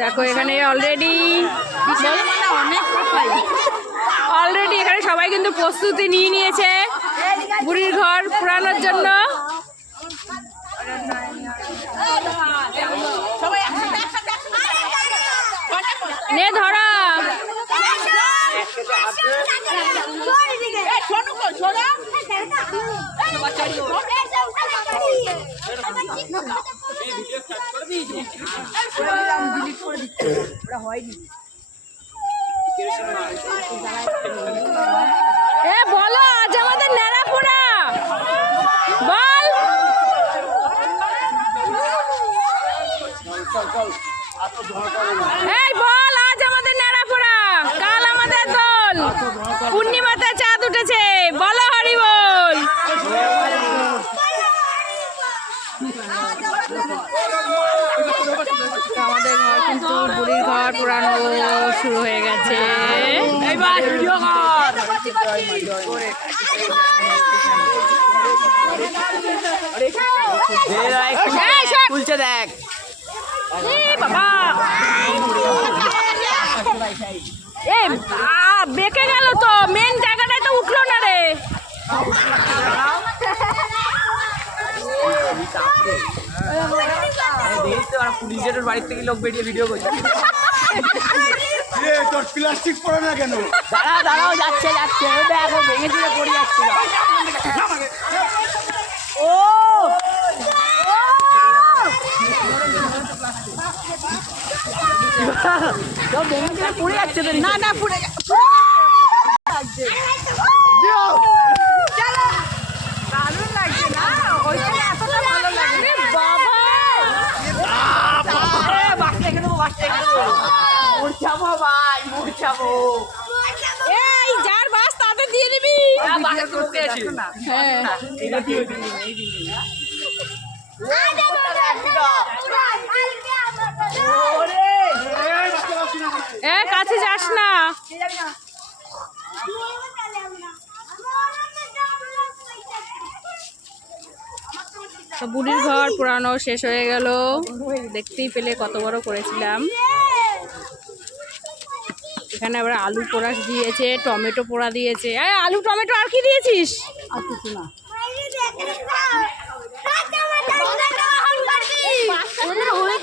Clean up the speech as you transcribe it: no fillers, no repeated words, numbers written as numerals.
দেখো এখানে অলরেডি এখানে সবাই কিন্তু প্রস্তুতি নিয়ে নিয়েছে বুড়ির ঘর পুরানোর জন্য। নে ধরা এ বলো আজ আমাদের নেড়াপোড়া বল। এই বল আজ আমাদের নেড়াপোড়া, কাল আমাদের দোল, পূর্ণিমাতে চাঁদ উঠেছে, বলো হরি বল। আমাদের ঘর কিন্তু বুড়ির ঘর পুরানো শুরু হয়ে গেছে। দেখ বাবা বেঁকে গেল তো, মেন জায়গাটায় তো উঠলো না রে। পুলিশের বাড়ির থেকে লোক বেরিয়ে ভিডিও করছে। তোর প্লাস্টিক পড়ে না কেন? দাঁড়াও যাচ্ছে দেখো ভেঙে চুরে পড়ে যাচ্ছে। ও ভেঙে চুরে পড়ে যাচ্ছে তো। না পড়ে দারুণ লাগছে না? ওইখানে এতটা ভালো লাগে বাবা। এই যার বাস তাদের দিয়ে দিবি। কাছে যাস না। বুড়ির ঘর পুরানো শেষ হয়ে গেল, দেখতেই পেলে কত বড় করেছিলাম। এখানে আবার আলু পোড়া দিয়েছে, টমেটো পোড়া দিয়েছে। আলু টমেটো আর কি দিয়েছিস? আর কিছু না। হয়ে